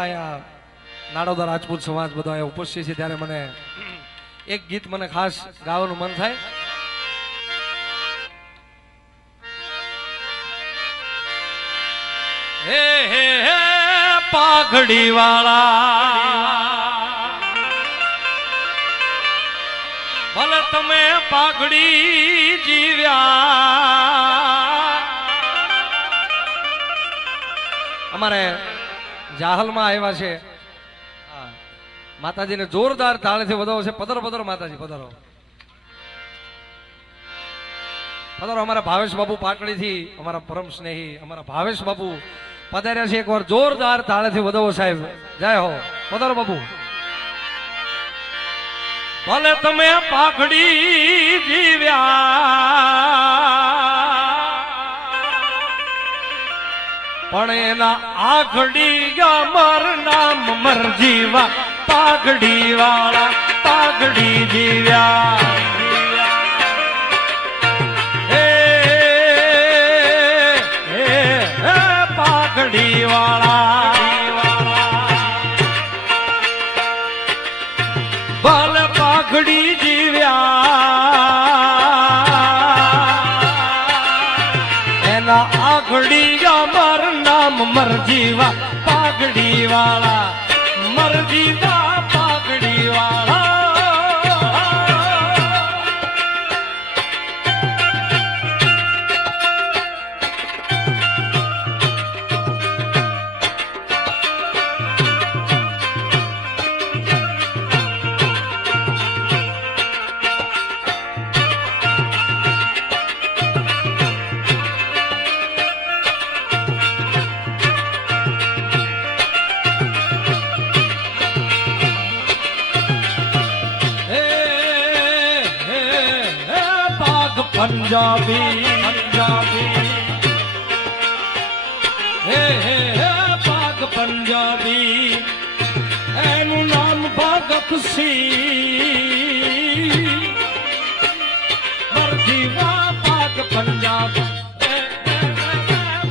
બધા અહીંયા નાડોદા રાજપૂત સમાજ બધા અહીંયા ઉપસ્થિત છે ત્યારે મને એક ગીત મને ખાસ ગાવાનું મન થાય. હે હે હે પાઘડી વાળા ભલે તમે પાઘડી જીવ્યા. અમારે જાહલમાં આવ્યા છે માતાજીને જોરદાર તાળીથી વધાવો છે. પધારો પધારો માતાજી પધારો પધારો. અમારા ભાવેશ બાપુ પાટડીથી અમારા પરમ સ્નેહી અમારા ભાવેશ બાપુ પધાર્યા છે. એકવાર જોરદાર તાળીથી વધાવો સાહેબ. જય હો. પધારો બાપુ. ભલે તમે પાઘડી જીવ્યા પણ એના આઘડી અમર નામ મરજીવા. પાઘડી વાળા પાઘડી જીવ્યા. હે હે હે પાઘડી વાળા ભલે પાઘડી જીવ્યા એના આઘડી અમર નામ મરજીવા. પાઘડી વાળા મરજીવા પાઘડી વાળા. पंजाबी पंजाबी हे हे हे पाक पंजाबी एनु नाम भगत सिंह मरजीवा. पाक पंजाबी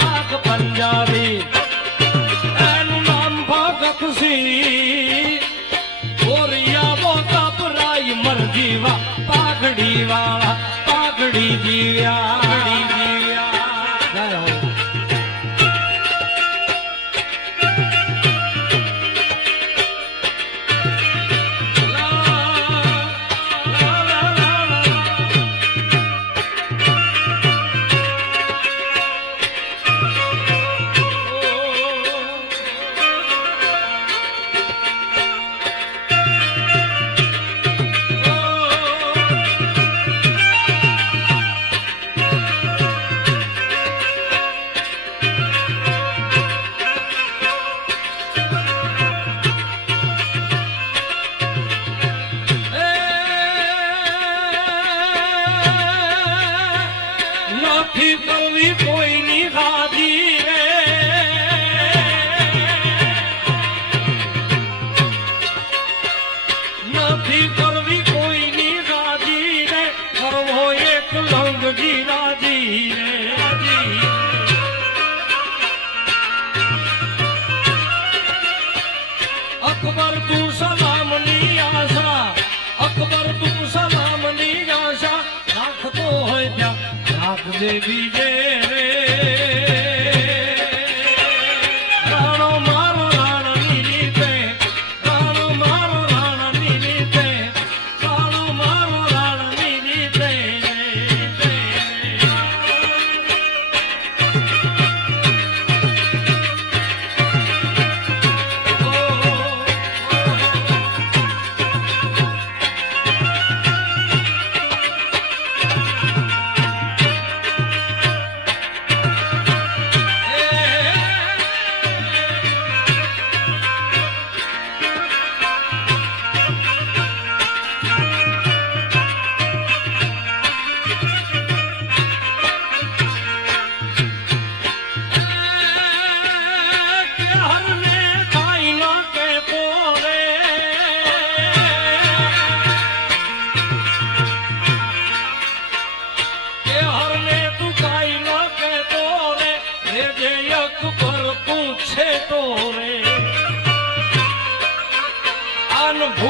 पाक पंजाबी एनु नाम भगत सिंह गोरिया वो घबराई मरजीवा. पाघड़ी वाला पाघड़ी जीव्या पाघड़ी जीव्या. जय हो. कोई नहीं खादी रे नहीं करवी कोई नहीं राजी रे करवो एक लंग जी राजी रे. अकबर तू सलाम नी आशा अकबर तू सलाम नी आशा राख तो हो जा राख देवी जे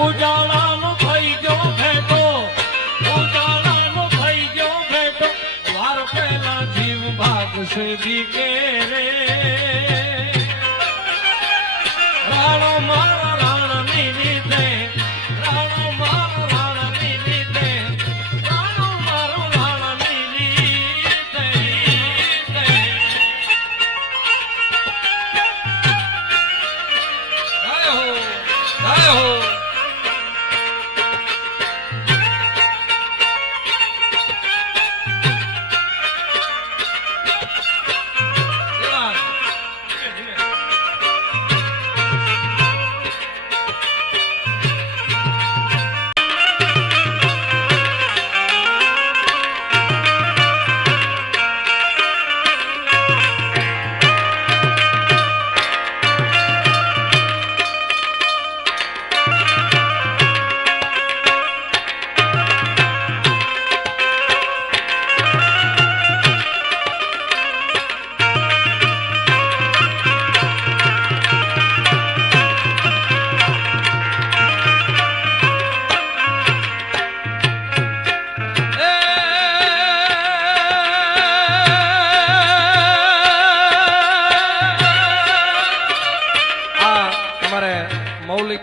ઉજાળાનો થઈ ગયો ભેટો, ઉજાળાનો થઈ ગયો ભેટો, વાર પહેલા જીવ ભાગશે દીકે રે. રાણો મારો રાણની લીધે, રાણો મારો રાણની લીધે, રાણો મારો રાણની લીધે. જય હો, જય હો.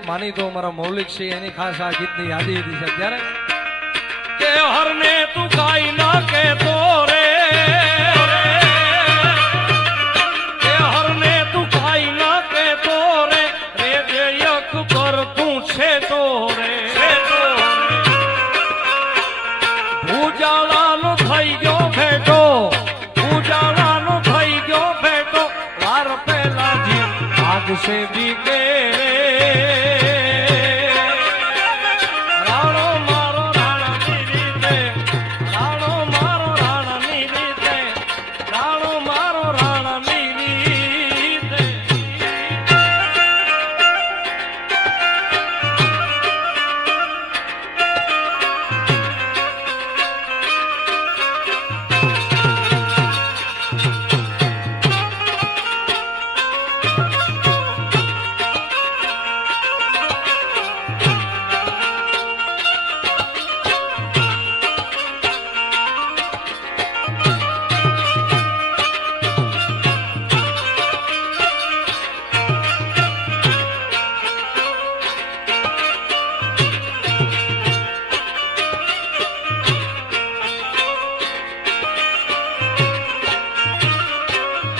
માની તો મારા મૌલિક છે એની ખાસ આ ગીતની યાદી હતી છે ત્યારે કે હરને તું કાઈ ના કહેતો રે, કે હરને તું કાઈ ના કહેતો રે, રે જે અકબર તું છે તો રે. ઉજાળાનો થઈ ગયો ભેટો, ઉજાળાનો થઈ ગયો ભેટો, વાર પહેલા જીવ ભાગશે દીકે રે.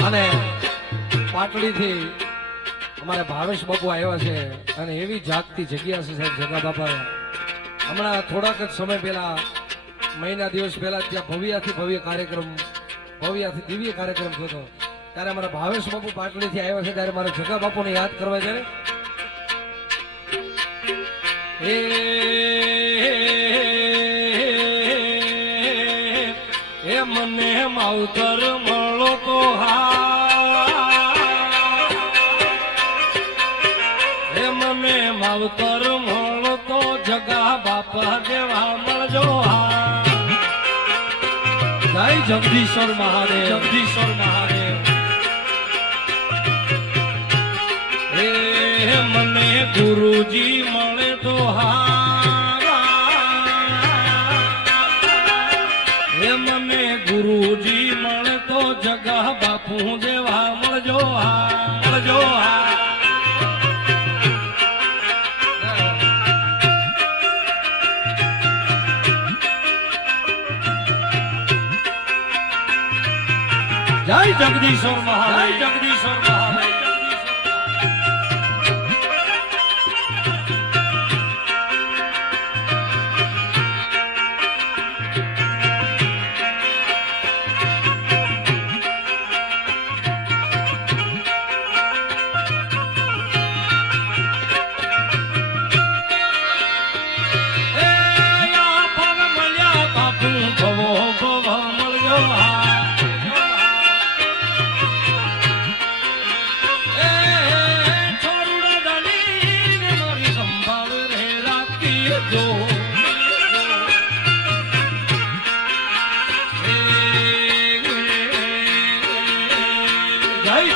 અને પાટડીથી અમારે ભાવેશ બાપુ આવ્યા છે અને એવી જાગતી જગ્યા છે સાહેબ જગા બાપા. હમણાં થોડાક જ સમય પહેલા, મહિના દિવસ પહેલા ત્યાં ભવ્યાથી ભવ્ય કાર્યક્રમ, ભવ્યાથી દિવ્ય કાર્યક્રમ થયો હતો. ત્યારે અમારા ભાવેશ બાપુ પાટડીથી આવ્યા છે ત્યારે મારે જગા બાપુને યાદ કરવા જ્યારે એ મને માવતર મળો તો માવતર મળો તો જગા બાપા દેવા મળજો. જય જગદીશ્વર મહાદેવ, જગદીશ્વર મહાદેવ. એ મને ગુરુજી મળે તો એ મને ગુરુજી મળે તો જગા બાપુ દેવા મળજો. મળજો. જય જગદીશ્વર મહાદેવ, જય જગદીશ્વર મહાદેવ.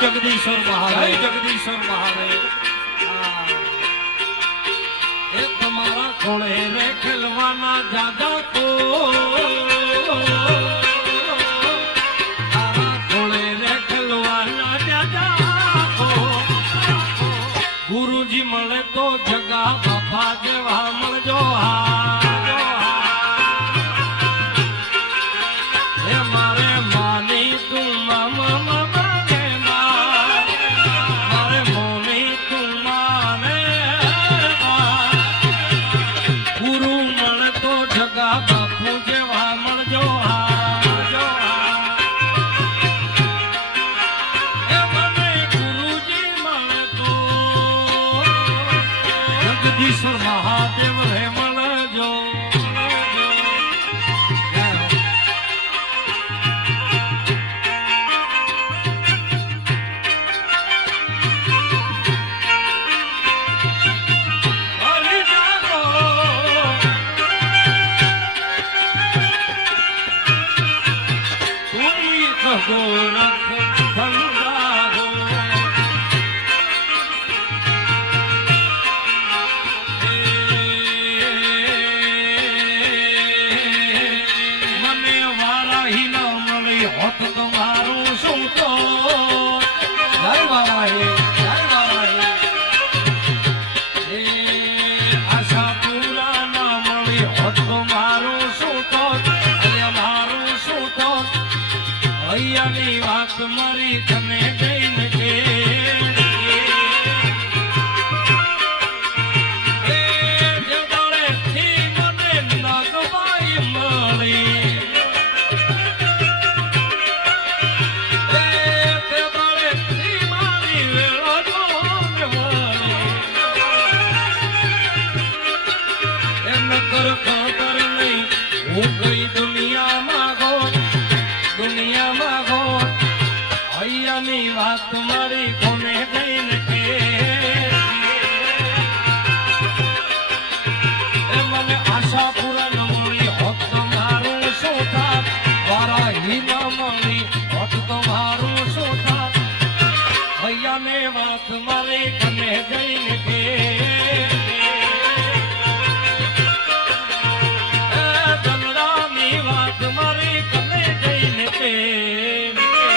જગદીશ્વર મહાદેવ, જગદીશ્વર મહાદેવ. એકદમ થોડે રે ખેલવાના જાદા કો ગુરુજી મળે તો જગા બાપા જેવા મળજો હે મારે માની તું મામા મામા રે મારે મોની તું માને ગુરુ મળે તો જગા બાપુ જેવા મળજો જગદીશ્વર મહાદેવ રે મળજો ગોરખ ધંધા ગો મને વારાહી ન મળી હોત તો મારું શું તો આશા પૂરા ન મળી હોત તો મારું શું તો મારું શું તો અહીંયાની વાત મારી તને જઈને કે વાત મારી કોને જઈને કે મને આશા પૂરા ન મળી હોત તો મારું શું થાત વારાહી ન મળી હોત તો મારું શું થાત ભૈયાને વાત મારી કોને જઈને કે